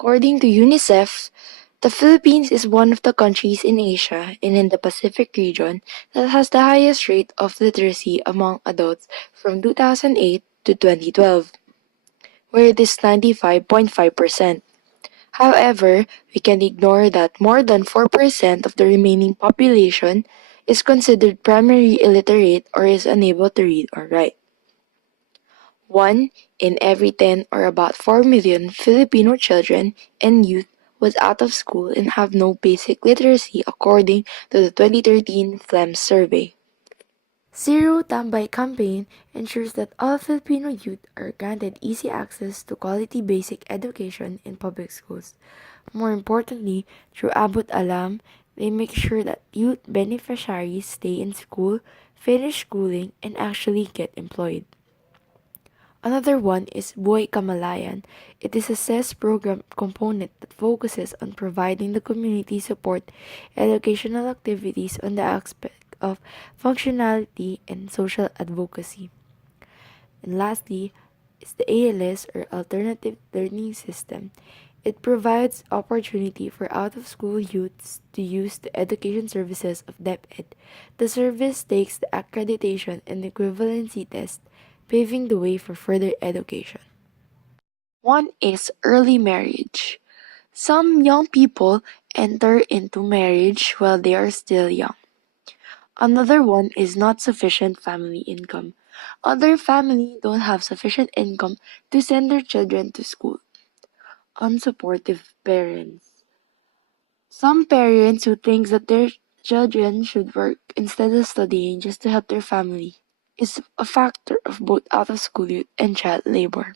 According to UNICEF, the Philippines is one of the countries in Asia and in the Pacific region that has the highest rate of literacy among adults from 2008 to 2012, where it is 95.5%. However, we can ignore that more than 4% of the remaining population is considered primarily illiterate or is unable to read or write. 1 in every 10 or about 4 million Filipino children and youth was out of school and have no basic literacy according to the 2013 FLEMS survey. Zero Tambay campaign ensures that all Filipino youth are granted easy access to quality basic education in public schools. More importantly, through Abot Alam, they make sure that youth beneficiaries stay in school, finish schooling, and actually get employed. Another one is Buhay Kamalayan. It is a SES program component that focuses on providing the community support educational activities on the aspect of functionality and social advocacy. And lastly is the ALS or Alternative Learning System. It provides opportunity for out-of-school youths to use the education services of DepEd. The service takes the accreditation and equivalency test, paving the way for further education. One is early marriage. Some young people enter into marriage while they are still young. Another one is not sufficient family income. Other families don't have sufficient income to send their children to school. Unsupportive parents. Some parents who think that their children should work instead of studying just to help their family is a factor of both out-of-school youth and child labor.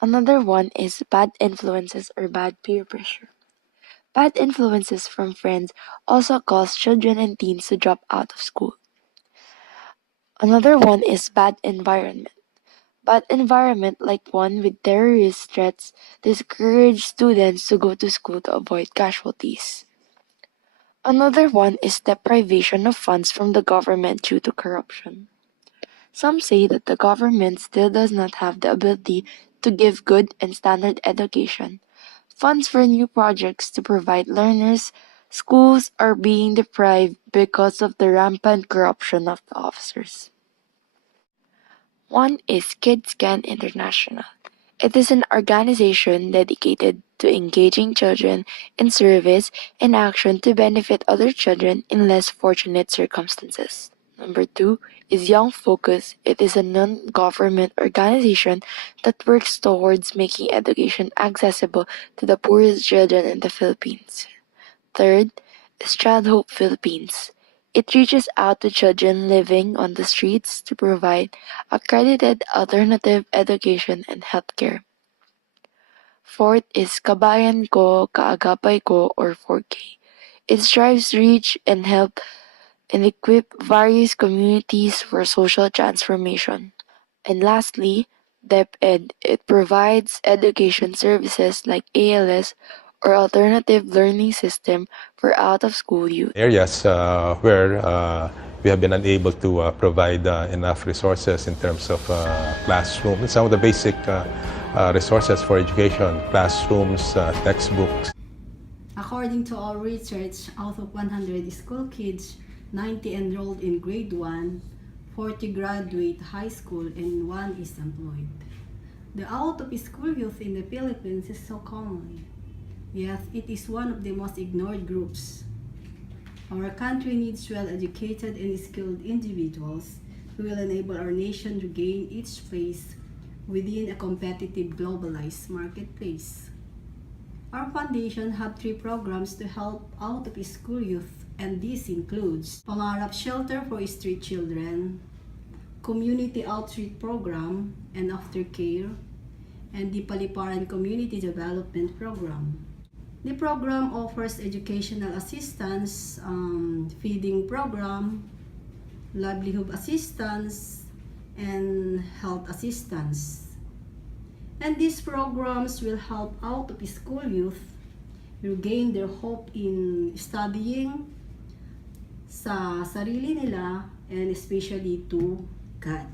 Another one is bad influences or bad peer pressure. Bad influences from friends also cause children and teens to drop out of school. Another one is bad environment. Bad environment like one with terrorist threats discourage students to go to school to avoid casualties. Another one is deprivation of funds from the government due to corruption. Some say that the government still does not have the ability to give good and standard education. Funds for new projects to provide learners, schools are being deprived because of the rampant corruption of the officers. One is KidsCan International. It is an organization dedicated to engaging children in service and action to benefit other children in less fortunate circumstances. Number 2 is Young Focus. It is a non-government organization that works towards making education accessible to the poorest children in the Philippines. Third is Child Hope Philippines. It reaches out to children living on the streets to provide accredited alternative education and healthcare. Fourth is Kabayan Ko, Kaagapay Ko, or 4K. It strives to reach and help and equip various communities for social transformation. And lastly, DepEd. It provides education services like ALS or alternative learning system for out-of-school youth. Areas where we have been unable to provide enough resources in terms of classrooms, some of the basic resources for education, classrooms, textbooks. According to our research, out of 100 school kids, 90 enrolled in grade 1, 40 graduate high school, and 1 is employed. The out-of-school youth in the Philippines is so common, yet it is one of the most ignored groups. Our country needs well-educated and skilled individuals who will enable our nation to gain its place within a competitive globalized marketplace. Our foundation have 3 programs to help out-of-school youth, and this includes Pangarap Shelter for Street Children, Community Outreach Program and Aftercare, and the Paliparan Community Development Program. The program offers educational assistance, feeding program, livelihood assistance, and health assistance. And these programs will help out-of-school youth regain their hope in studying sa sarili nila and especially to God.